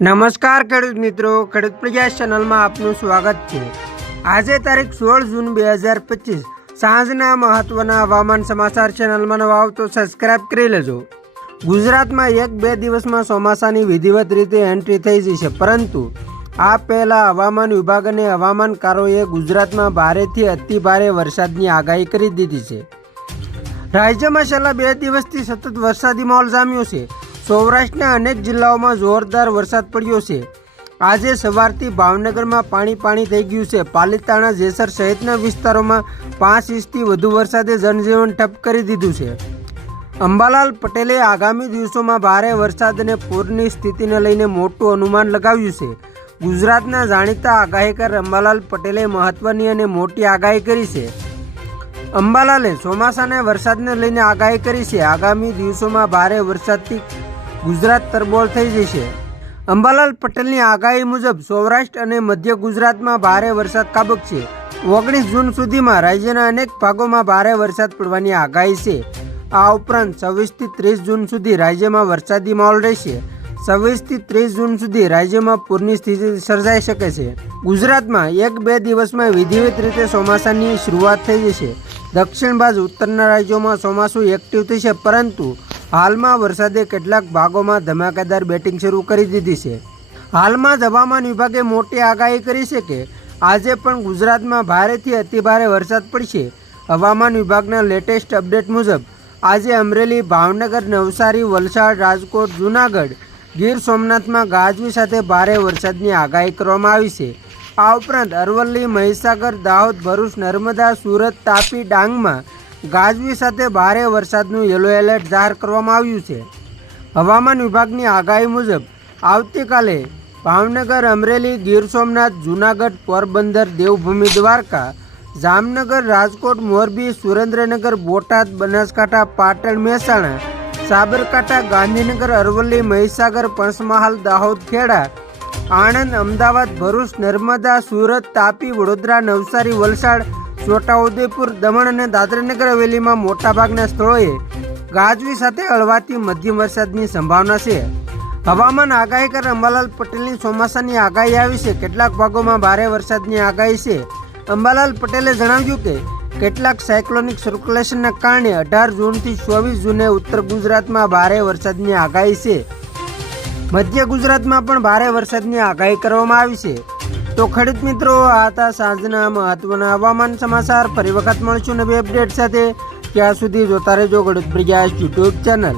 નમસ્કાર ખેડૂત મિત્રો, ખેડૂત પ્રયાસ ચેનલમાં આપનું સ્વાગત છે। આજે તારીખ 16 જૂન 2025 સાંજના મહત્વના હવામાન સમાચાર ચેનલમાં નવા આવો તો સબસ્ક્રાઇબ કરી લેજો। ગુજરાતમાં 1-2 દિવસમાં ચોમાસાની વિધિવત રીતે એન્ટ્રી થઈ જશે, પરંતુ આ પહેલા હવામાન વિભાગ અને હવામાનકારોએ ગુજરાતમાં ભારેથી અતિ ભારે વરસાદની આગાહી કરી દીધી છે। રાજ્યમાં છેલ્લા 2 દિવસથી સતત વરસાદી માહોલ જામ્યો છે। સૌરાષ્ટ્રના અનેક જિલ્લાઓમાં જોરદાર વરસાદ પડ્યો છે। આજે સવારથી ભાવનગરમાં પાણી થઈ ગયું છે। પાલિતાણા, જેસર સહિતના વિસ્તારોમાં 5 ઇંચથી વધુ વરસાદે જનજીવન ઠપ કરી દીધું છે। અંબાલાલ પટેલે આગામી દિવસોમાં ભારે વરસાદ અને પૂરની સ્થિતિને લઈને મોટું અનુમાન લગાવ્યું છે। ગુજરાતના જાણીતા આગાહીકાર અંબાલાલ પટેલે મહત્વની અને મોટી આગાહી કરી છે। અંબાલાલે ચોમાસાના વરસાદને લઈને આગાહી કરી છે। આગામી દિવસોમાં ભારે વરસાદથી ગુજરાત તરબોળ થઈ જશે। અંબાલાલ પટેલની આગાહી મુજબ સૌરાષ્ટ્ર અને મધ્ય ગુજરાતમાં ભારે વરસાદ ખાબકશે। 19 જૂન સુધીમાં રાજ્યના અનેક ભાગોમાં ભારે વરસાદ પડવાની આગાહી છે। આ ઉપરાંત 26 થી 30 જૂન સુધી રાજ્યમાં વરસાદી માહોલ રહેશે। 26 થી 30 જૂન સુધી રાજ્યમાં પૂરની સ્થિતિ સર્જાઈ શકે છે। ગુજરાતમાં 1-2 દિવસમાં વિધિવત રીતે ચોમાસાની શરૂઆત થઈ જશે। દક્ષિણ બાજુ ઉત્તરના રાજ્યોમાં ચોમાસું એક્ટિવ થશે, પરંતુ હાલમાં વરસાદે કેટલાક ભાગોમાં ધમાકેદાર બેટિંગ શરૂ કરી દીધી છે। હાલમાં જ હવામાન વિભાગે મોટી આગાહી કરી છે કે આજે પણ ગુજરાતમાં ભારેથી અતિભારે વરસાદ પડશે। હવામાન વિભાગના લેટેસ્ટ અપડેટ મુજબ આજે અમરેલી, ભાવનગર, નવસારી, વલસાડ, રાજકોટ, જૂનાગઢ, ગીર સોમનાથમાં ગાજવી સાથે ભારે વરસાદની આગાહી કરવામાં આવી છે। આ ઉપરાંત અરવલ્લી, મહીસાગર, દાહોદ, ભરૂચ, નર્મદા, સુરત, તાપી, ડાંગમાં ગાજવી સાથે ભારે વરસાદનું યલો એલર્ટ જાહેર કરવામાં આવ્યું છે। હવામાન વિભાગની આગાહી મુજબ આવતીકાલે ભાવનગર, અમરેલી, ગીર સોમનાથ, જૂનાગઢ, પોરબંદર, દેવભૂમિ દ્વારકા, જામનગર, રાજકોટ, મોરબી, સુરેન્દ્રનગર, બોટાદ, બનાસકાંઠા, પાટણ, મહેસાણા, સાબરકાંઠા, ગાંધીનગર, અરવલ્લી, મહીસાગર, પંચમહાલ, દાહોદ, ખેડા, આણંદ, અમદાવાદ, ભરૂચ, નર્મદા, સુરત, તાપી, વડોદરા, નવસારી, વલસાડ, છોટાઉદેપુર, દમણ અને દાદરાનગર હવેલીમાં મોટાભાગના સ્થળોએ ગાજવી સાથે હળવાથી મધ્યમ વરસાદની સંભાવના છે। હવામાન આગાહીકાર અંબાલાલ પટેલની ચોમાસાની આગાહી આવી છે। કેટલાક ભાગોમાં ભારે વરસાદની આગાહી છે। અંબાલાલ પટેલે જણાવ્યું કે કેટલાક સાયક્લોનિક સર્ક્યુલેશનના કારણે 18 જૂનથી 24 જૂને ઉત્તર ગુજરાતમાં ભારે વરસાદની આગાહી છે। મધ્ય ગુજરાતમાં પણ ભારે વરસાદની આગાહી કરવામાં આવી છે। તો ખેડૂત મિત્રો, આ હતા સાંજના મહત્વના હવામાન સમાચાર। ફરી વખત મળશું નવી અપડેટ સાથે। ત્યાં સુધી જોતા રહેજો ખેડૂત પ્રયાસ યુટ્યુબ ચેનલ।